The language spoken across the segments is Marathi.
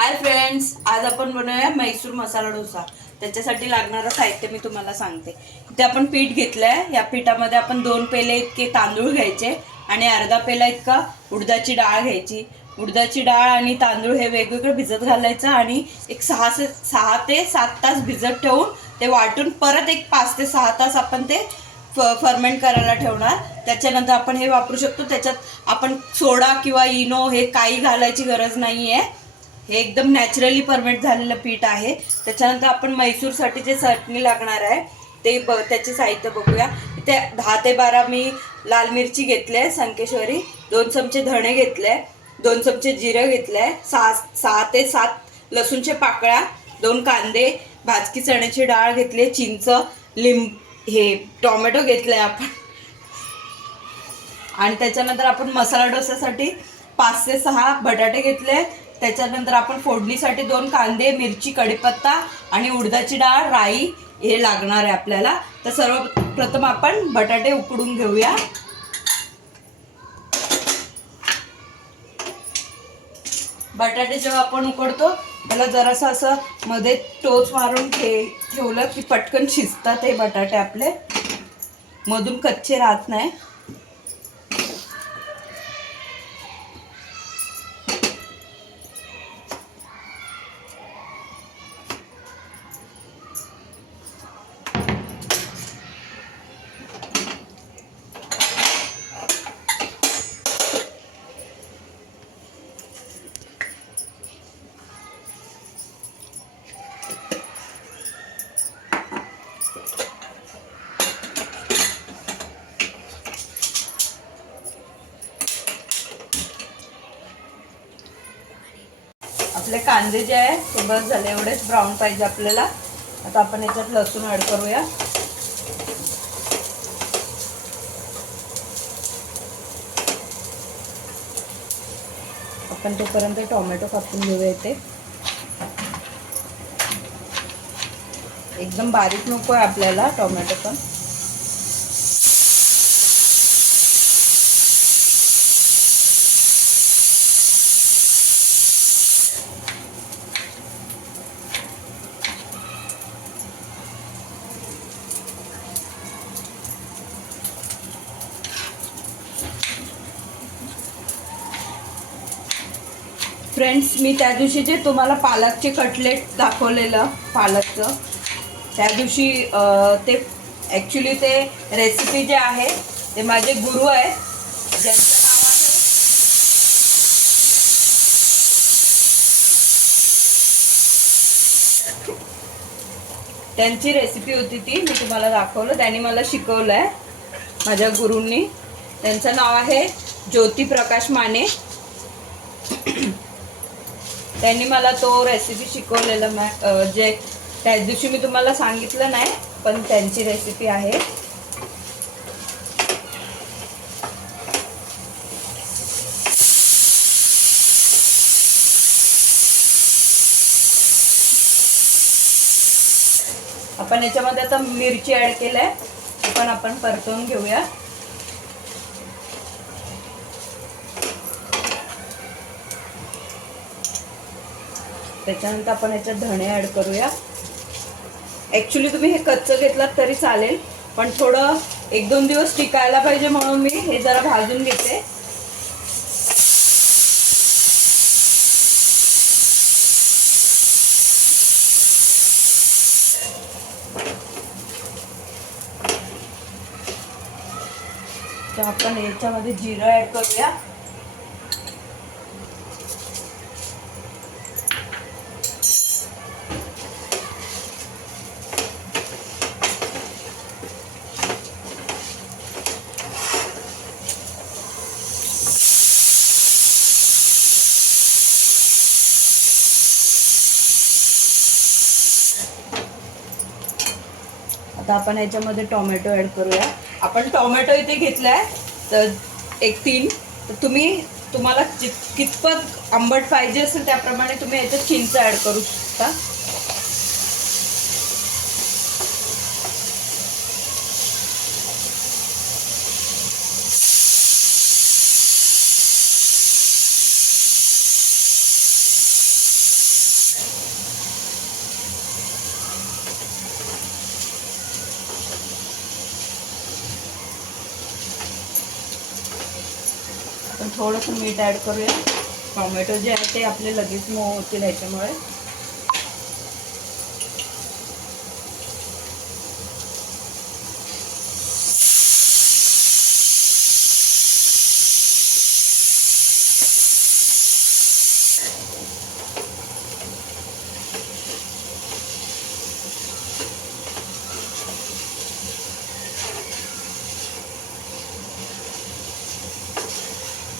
हाय फ्रेंड्स, आज आपण बनवूया मैसूर मसाला डोसा। त्याच्यासाठी लागणारं साहित्य मी तुम्हाला सांगते। इथे आपण पीठ घेतलंय। या पिठामध्ये आपण 2 पेले इतके तांदूळ घ्यायचे आणि अर्धा पेला इतका उडदाची डाळ घ्यायची। उडदाची डाळ आणि तांदूळ हे वेगवेगळे भिजत घालायचं आणि एक 6 ते 7 तास भिजत ठेवून ते वाटून परत एक 5 ते 6 तास आपण ते फर्मेंट करायला ठेवणार। त्याच्यानंतर आपण हे वापरू शकतो। त्याच्यात आपण सोडा किंवा इनो हे काही घालायची गरज नाहीये। हे एकदम नॅचरली फर्मेंट झालेलं पीठ आहे। त्याच्यानंतर आपण मैसूरसाठी जे चटणी लागणार आहे ते त्याचे साहित्य बघूया। इथे 10 ते 12 मी लाल मिरची घेतले संकेश्वरी, 2 चमचे धणे घेतले, 2 चमचे जिरे घेतले, 6 ते 7 लसूणच्या पाकळ्या, 2 कांदे, भाजकी चण्याची डाळ घेतली, चिंच, हे टोमॅटो घेतले आपण। आणि त्याच्यानंतर आपण मसाला डोसासाठी 5 ते 6 बटाटे घेतले। त्याच्यानंतर आपण फोडणीसाठी 2 कांदे, मिरची, कढीपत्ता आणि उडदाची डाळ, राई हे लागणार आहे आपल्याला। तर सर्वप्रथम आपण बटाटे उकडून घेऊया। बटाटे जेव्हा आपण उकडतो त्याला जरासं असं मध्ये टोच मारून ठेवलं की पटकन शिजतात हे बटाटे आपले, मधून कच्चे राहत नाही। आपले कांदे जे आहे ते बस झाले, एवढेच ब्राऊन पाहिजे आपल्याला। आता आपण याच्यात लसूण ऍड करूया। आपण तोपर्यंत टोमॅटो कापून घेऊया। इथे एकदम बारीक नको आहे आपल्याला टोमॅटो पण। फ्रेंड्स, मी त्या दिवशी जे तुम्हाला पालकचे कटलेट दाखवलेलं पालकचं, त्या दिवशी ते ॲक्च्युली ते रेसिपी जे आहे ते माझे गुरु आहेत, ज्यांचं नाव आहे त्यांची रेसिपी होती ती मी तुम्हाला दाखवलं। त्यांनी मला शिकवलं आहे, माझ्या गुरूंनी। त्यांचं नाव आहे ज्योती प्रकाश माने। त्यांनी मला तो रेसिपी शिकवलेला, जे त्या दिवशी मी तुम्हाला सांगितलं नाही, पण त्यांची रेसिपी आहे। आपण याच्यामध्ये आता मिरची ऍड केलंय, पण आपण परतवून घेऊया। त्याच्यानंतर आपण याच्यात धणे ऍड करूया। ॲक्च्युली तुम्ही हे कच्चं घेतलात तरी चालेल, पण थोडं 1-2 दिवस टिकायला पाहिजे म्हणून मी हे जरा भाजून घेते। तर आपण याच्यामध्ये जिरं ऍड करूया। आता आपण याच्यामध्ये टोमॅटो ऍड करूया। आपण टोमॅटो इथे घेतलाय तर 1-3, तर तुम्हाला कितपत आंबट पाहिजे असेल त्याप्रमाणे तुम्ही याच्यात चिंच ऍड करू शकता। आपण थोडंसं मीठ ऍड करूया. टोमॅटो जे आहे ते आपले लगेच मऊ होतील ह्याच्यामुळे.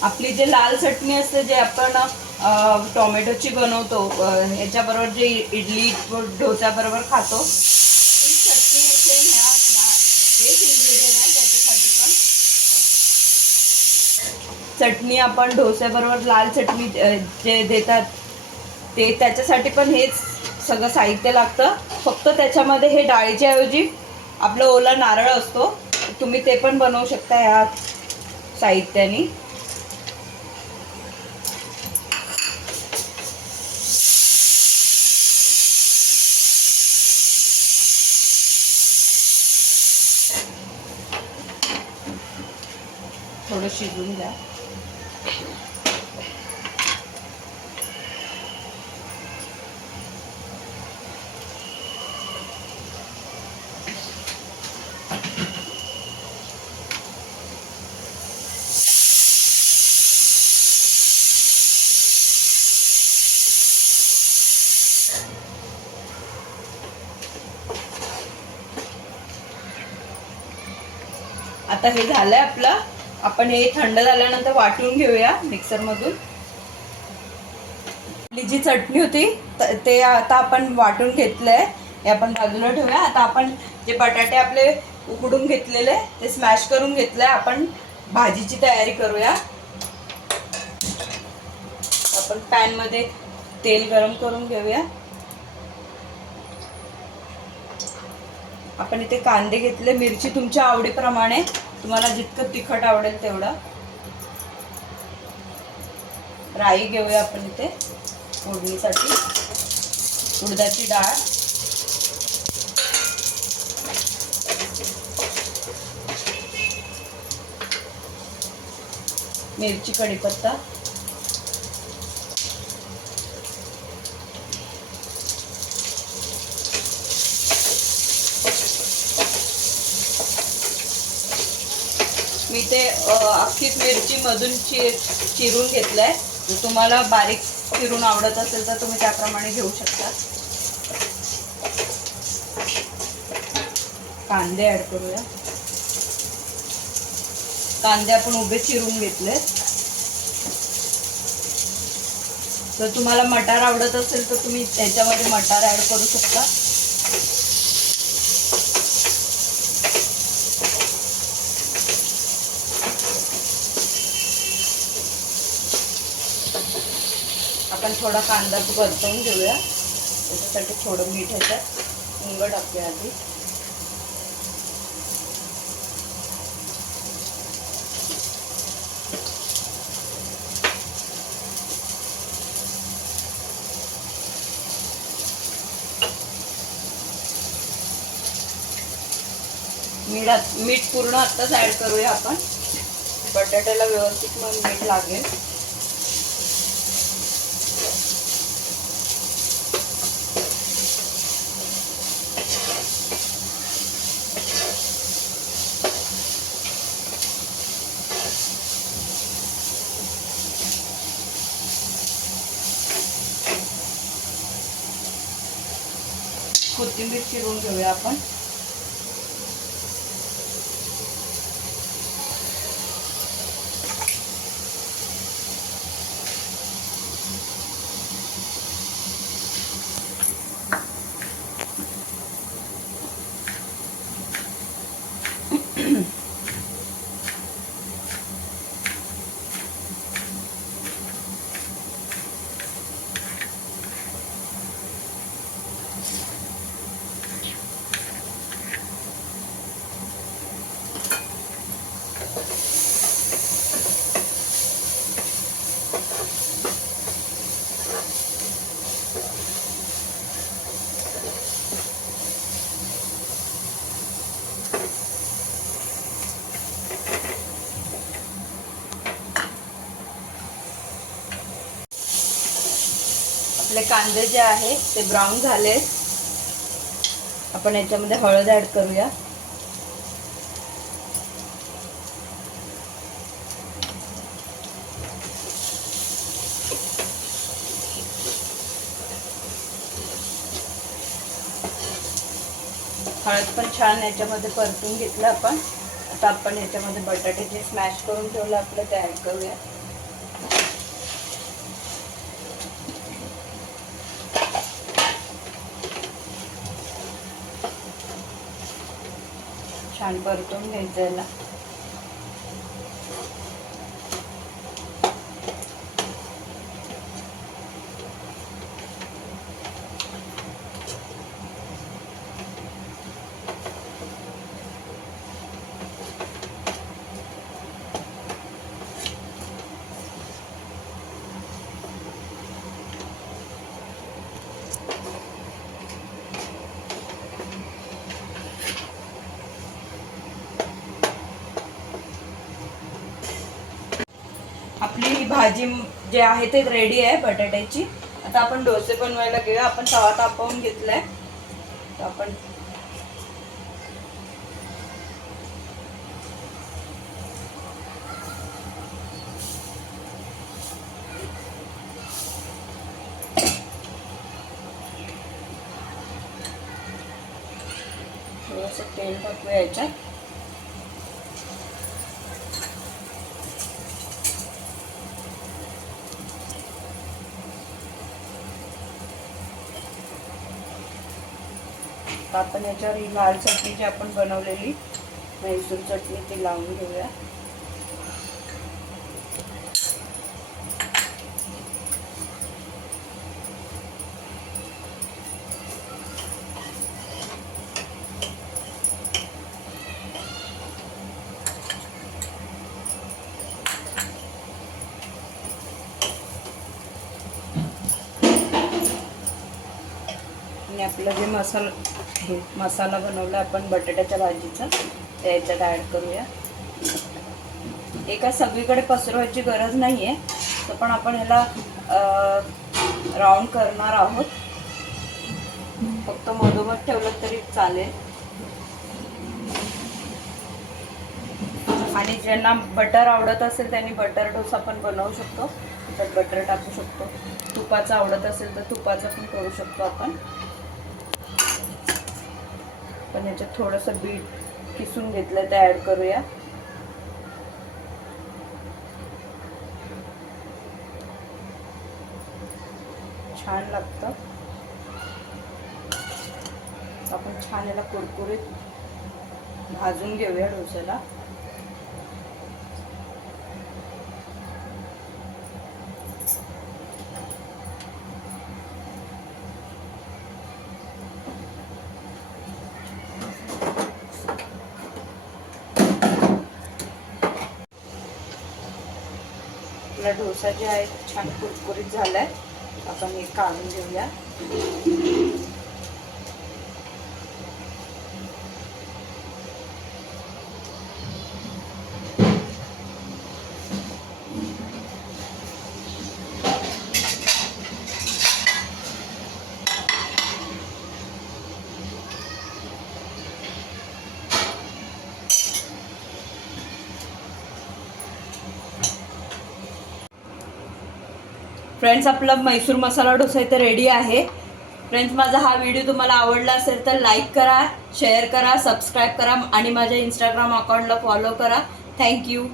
आपली जे लाल चटणी असते जे आपण टोमॅटोची बनवतो ह्याच्याबरोबर जे इडली डोस्याबरोबर खातो, ही चटणी हेच इन्ग्रेडियंट आहे त्याच्यासाठी पण. चटणी आपण डोस्याबरोबर लाल चटणी जे देतात ते त्याच्यासाठी पण हेच सगळं साहित्य लागतं. फक्त त्याच्यामध्ये हे डाळीच्या ऐवजी आपलं ओला नारळ असतो, तुम्ही ते पण बनवू शकता ह्या साहित्याने. थोडं शिजून द्या. आता हे झालंय आपलं. आपण हे थंड झाल्यानंतर वाटून घेऊया मिक्सर मधून. आपली जी चटणी होती ते आता आपण वाटून घेतलंय, हे आपण बाजूला ठेवूया. आता आपण जे बटाटे आपले उकडून घेतलेले ते स्मॅश करून घेतलंय. आपण भाजीची तयारी करूया. आपण पॅन मध्ये तेल गरम करून घेऊया. आपण इथे कांदे घेतले, मिरची तुमच्या आवडीप्रमाणे, तुम्हाला जितकं तिखट आवडेल तेवढं. राई घेऊया आपण इथे फोडणीसाठी. उडदाची डाळ, मिरची, कढीपत्ता, मी ते अख्खीच मिरची मधून चिरून घेतलंय. जर तुम्हाला बारीक चिरून आवडत असेल तर तुम्ही त्याप्रमाणे घेऊ शकता. कांदे ऍड करूया. कांदे आपण उभे चिरून घेतले. जर तुम्हाला मटार आवडत असेल तर तुम्ही त्याच्यामध्ये मटार ऍड करू शकता. आपण थोडा कांदा परतवून घेऊया. त्याच्यासाठी थोडं मीठ ह्याच्यात हिंग टाकूया आधी. मीठ पूर्ण आत्ताच ऍड करूया आपण. बटाट्याला व्यवस्थित मग मीठ लागेल. कोथिंबीर चिरून घेऊया आपण. आपले कांदे जे आहे ते ब्राऊन झाले. आपण याच्यामध्ये हळद ऍड करूया. हळद पण छान याच्यामध्ये परतून घेतलं आपण. आता आपण याच्यामध्ये बटाटे जे स्मॅश करून ठेवलं आपलं ते ऍड करूया. छान परतून घ्यायचं याला. आपली भाजी जे आहे ते रेडी आहे बटाट्याची. आता आपण डोसे बनवायला घेऊया. आपण तवा तापवून घेतलाय. तर आपण थोडंसं तेल टाकूया याच्यात. आपण याच्यावर ही लाल चटणी जी आपण बनवलेली म्हैसूर चटणी ती लावून घेऊया. आणि आपलं जे मसाला बनवला आपण बटाट्याच्या भाजीचा ते याच्यात ॲड करूया. एका सगळीकडे पसरवायची गरज नाही आहे. तर पण आपण ह्याला राऊंड करणार आहोत. फक्त मधोमध ठेवलं तरी चालेल. आणि ज्यांना बटर आवडत असेल त्यांनी बटर डोसा पण बनवू शकतो. त्यात बटर टाकू शकतो. तुपाचं आवडत असेल तर तुपाचं पण करू शकतो आपण. पण याच्यात थोडंसं बीट किसून घेतलं ते ॲड करूया. छान लागतं. आपण छान याला कुरकुरीत भाजून घेऊया डोस्याला. आपला डोसा जे आहे छान कुरकुरीत झालाय. आपण हे काढून घेऊया. फ्रेंड्स, आपला म्हैसूर मसाला डोसा इथे रेडी आहे. फ्रेंड्स, माझा हा व्हिडिओ तुम्हाला आवडला असेल तर लाईक करा, शेअर करा, सबस्क्राईब करा आणि माझ्या इंस्टाग्राम अकाउंटला फॉलो करा. थँक्यू.